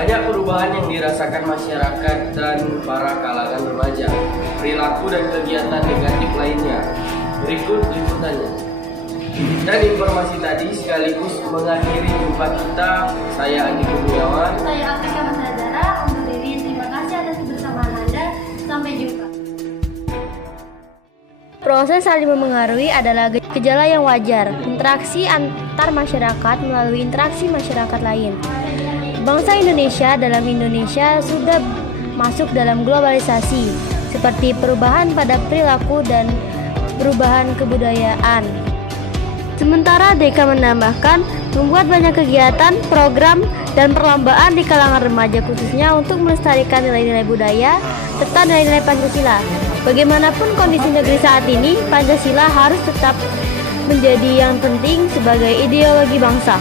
Banyak perubahan yang dirasakan masyarakat dan para kalangan remaja, perilaku dan kegiatan negatif lainnya. Berikut liputannya. Dan informasi tadi sekaligus mengakhiri jumpa kita. Saya Andi Kurniawan. Saya Afrika Masnazara. Untuk diri, terima kasih atas kebersamaan Anda. Sampai jumpa. Proses saling memengaruhi adalah gejala yang wajar, interaksi antar masyarakat melalui interaksi masyarakat lain. Bangsa Indonesia dalam Indonesia sudah masuk dalam globalisasi, seperti perubahan pada perilaku dan perubahan kebudayaan. Sementara Deka menambahkan, membuat banyak kegiatan, program, dan perlombaan di kalangan remaja khususnya untuk melestarikan nilai-nilai budaya serta nilai-nilai Pancasila. Bagaimanapun kondisi negeri saat ini, Pancasila harus tetap menjadi yang penting sebagai ideologi bangsa.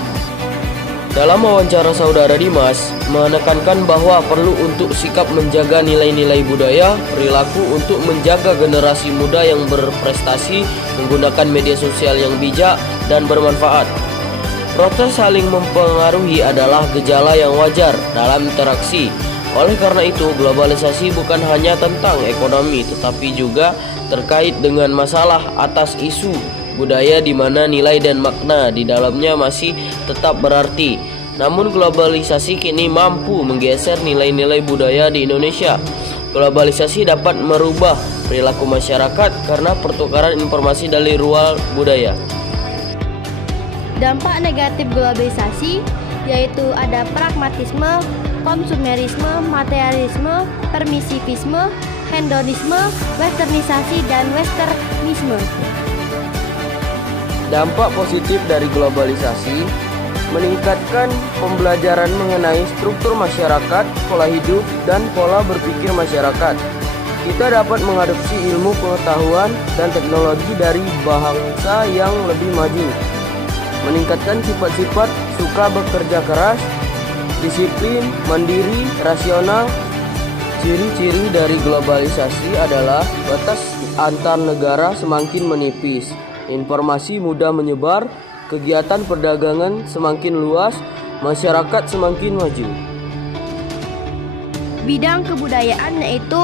Dalam wawancara saudara Dimas, menekankan bahwa perlu untuk sikap menjaga nilai-nilai budaya, perilaku untuk menjaga generasi muda yang berprestasi, menggunakan media sosial yang bijak dan bermanfaat. Proses saling mempengaruhi adalah gejala yang wajar dalam interaksi. Oleh karena itu, globalisasi bukan hanya tentang ekonomi, tetapi juga terkait dengan masalah atas isu budaya di mana nilai dan makna di dalamnya masih tetap berarti. Namun globalisasi kini mampu menggeser nilai-nilai budaya di Indonesia. Globalisasi dapat merubah perilaku masyarakat karena pertukaran informasi dari ruang budaya. Dampak negatif globalisasi yaitu ada pragmatisme, konsumerisme, materialisme, permisivisme, hedonisme, westernisasi, dan westernisme. Dampak positif dari globalisasi meningkatkan pembelajaran mengenai struktur masyarakat, pola hidup, dan pola berpikir masyarakat. Kita dapat mengadopsi ilmu pengetahuan dan teknologi dari bangsa yang lebih maju. Meningkatkan sifat-sifat suka bekerja keras, disiplin, mandiri, rasional. Ciri-ciri dari globalisasi adalah batas antar negara semakin menipis. Informasi mudah menyebar, kegiatan perdagangan semakin luas, masyarakat semakin maju. Bidang kebudayaan yaitu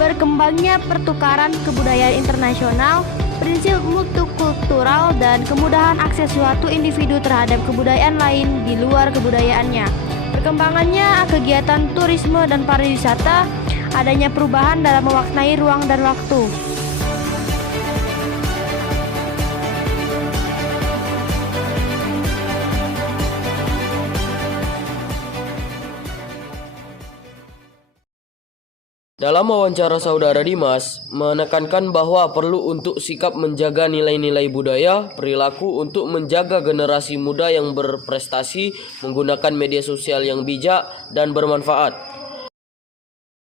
berkembangnya pertukaran kebudayaan internasional, prinsip multikultural, dan kemudahan akses suatu individu terhadap kebudayaan lain di luar kebudayaannya. Perkembangannya kegiatan turisme dan pariwisata, adanya perubahan dalam memaknai ruang dan waktu. Dalam wawancara saudara Dimas, menekankan bahwa perlu untuk sikap menjaga nilai-nilai budaya, perilaku untuk menjaga generasi muda yang berprestasi, menggunakan media sosial yang bijak dan bermanfaat.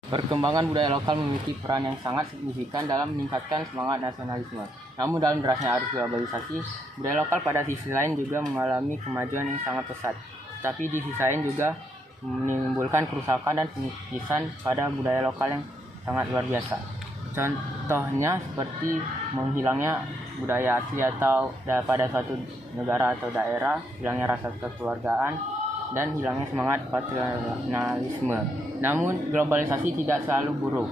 Perkembangan budaya lokal memiliki peran yang sangat signifikan dalam meningkatkan semangat nasionalisme. Namun dalam derasnya arus globalisasi, budaya lokal pada sisi lain juga mengalami kemajuan yang sangat pesat. Tapi di sisi lain juga menimbulkan kerusakan dan penipisan pada budaya lokal yang sangat luar biasa. Contohnya seperti menghilangnya budaya asli atau pada suatu negara atau daerah, hilangnya rasa kekeluargaan, dan hilangnya semangat patriotisme. Namun globalisasi tidak selalu buruk,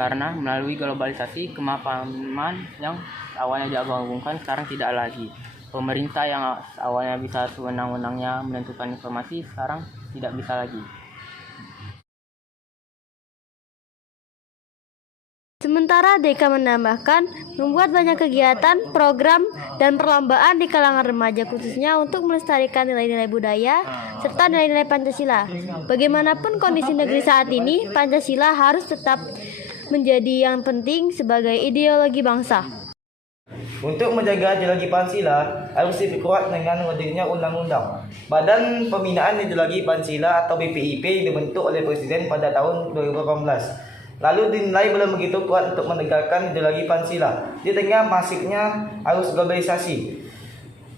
karena melalui globalisasi kemapanan yang awalnya diagung-agungkan sekarang tidak lagi. Pemerintah yang awalnya bisa sewenang-wenangnya menentukan informasi sekarang tidak bisa lagi. Sementara Deka menambahkan, membuat banyak kegiatan, program, dan perlombaan di kalangan remaja khususnya untuk melestarikan nilai-nilai budaya serta nilai-nilai Pancasila. Bagaimanapun kondisi negeri saat ini, Pancasila harus tetap menjadi yang penting sebagai ideologi bangsa. Untuk menjaga ideologi Pancasila harus diperkuat dengan hadirnya undang-undang. Badan Pembinaan Ideologi Pancasila atau BPIP dibentuk oleh Presiden pada tahun 2018. Lalu dinilai belum begitu kuat untuk menegakkan ideologi Pancasila di tengah masifnya arus globalisasi.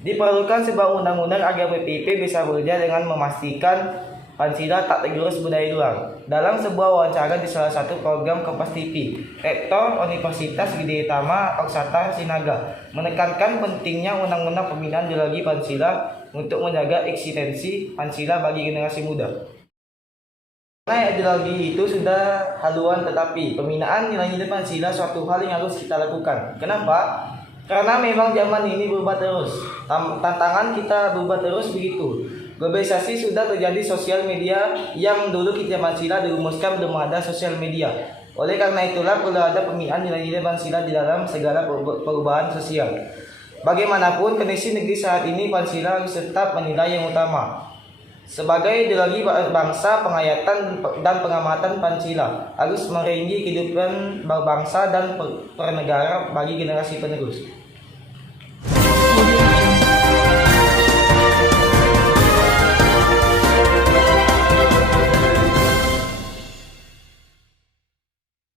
Diperlukan sebuah undang-undang agar BPIP bisa bekerja dengan memastikan Pancasila tak tergerus budaya luar. Dalam sebuah wawancara di salah satu program Kompas TV, Rektor Universitas Gede Tama Oksata Sinaga menekankan pentingnya undang-undang pembinaan ideologi Pancasila untuk menjaga eksistensi Pancasila bagi generasi muda. Karena ideologi itu sudah haluan, tetapi pembinaan nilai-nilai Pancasila suatu hal yang harus kita lakukan. Kenapa? Karena memang zaman ini berubah terus. Tantangan kita berubah terus begitu. Globalisasi sudah terjadi, sosial media yang dulu kita Pancasila dirumuskan belum ada sosial media. Oleh karena itulah perlu ada pembinaan nilai-nilai Pancasila di dalam segala perubahan sosial. Bagaimanapun kondisi negeri saat ini, Pancasila harus tetap menilai yang utama. Sebagai ideologi bangsa, penghayatan dan pengamatan Pancasila harus meringgi kehidupan berbangsa dan bernegara bagi generasi penerus.